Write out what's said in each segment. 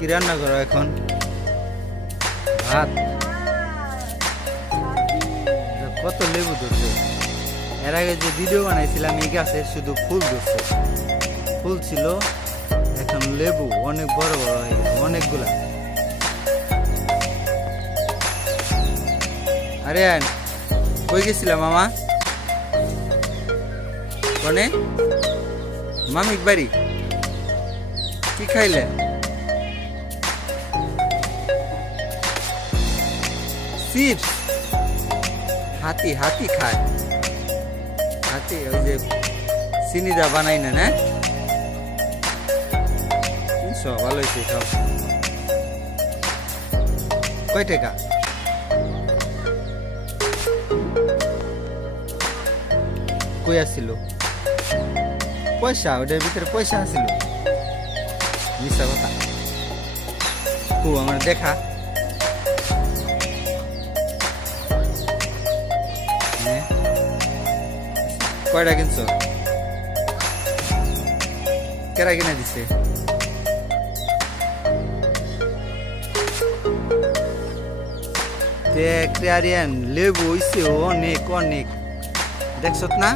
কি রান্না করো এখন? ভাত। কত লেবু ধরছে। এর আগে যে ভিডিও বানাইছিলাম এই গাছের শুধু ফুল ধরছে, ফুল ছিল, এখন লেবু অনেক বড় বড় হয়ে গেছে, অনেকগুলা। আরে কই গেছিলাম মামা? কনে? মামিক বাড়ি। কি খাইলে? চিপস। হাতি হাতি খায়, হাতি ওই যে চিনিদা বানাই না, না সব ভালো হয়েছে সব। কয় টাকা? কই আসছিল পয়সা? ওটার ভিতরে পয়সা আসছিল? মিশা কথা। কু আমার দেখা। কয়টা কিনছো? কেরা কিনে দিছে? আরিয়ান লেবু হইছে অনেক অনেক, দেখছ না?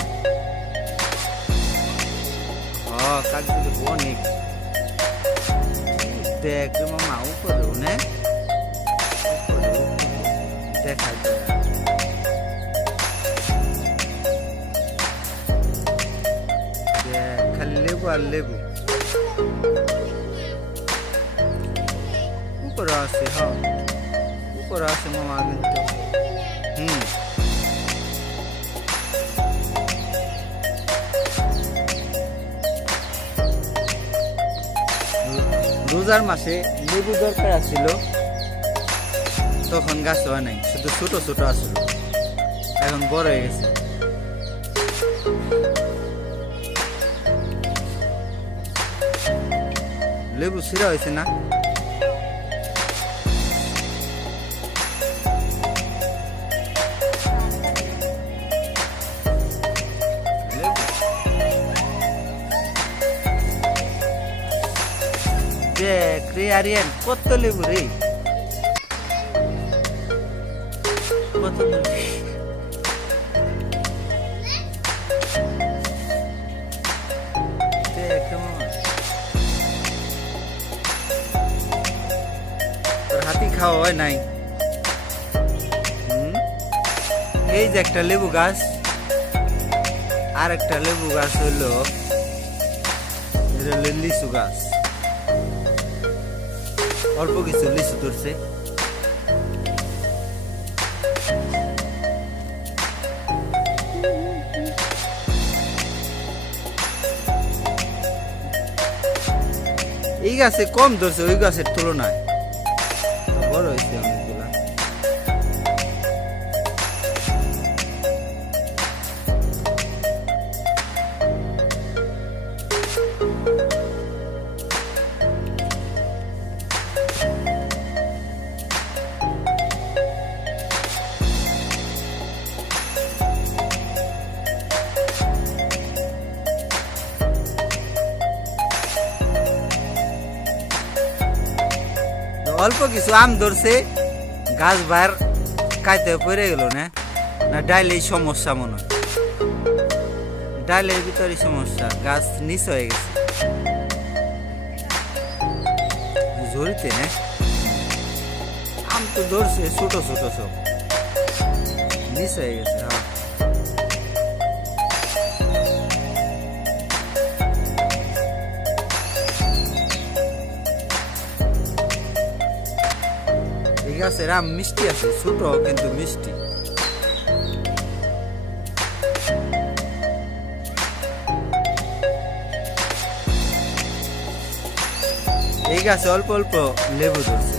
কাগজ অনেক। দেখ মামা উপরেও নে, দেখাই খালি লেবু আর লেবু। উপরে আছে, হ্যাঁ উপরে আছে মামা কিন্তু। রোজার মাসে লেবু দরকার আছিল, তখন গাছ হয় নাই, শুধু ছোট ছোট আসলো, এখন বড় হয়ে গেছে। লেবু ছিঁড়া হয়েছে না? দেখ রে আরিয়ান কত লেবু রে, কত তোর হাতি খাওয়া হয় নাই? এই যে একটা লেবু গাছ, আর একটা লেবু গাছ হইলো লিচু গাছ। অল্প কিছু লিচু ধরছে। এই গাছে কম ধরছে ওই গাছের তুলনায়, বড় হয়েছে অনেকগুলা। অল্প কিছু আম ধরছে, গাছ বাইর কাইতে পড়ে গেল না, না ডাইলেই সমস্যা মনে হয়, ডাইলের ভিতরে সমস্যা, গাছ নিচ হয়ে গেছে ঝরিতে না। আম তো ধরছে ছোট ছোট সব, নিচ হয়ে গেছে। হ্যাঁ এই গাছের আম মিষ্টি আছে, ছোট কিন্তু মিষ্টি। এই গাছে অল্প অল্প লেবু ধরছে।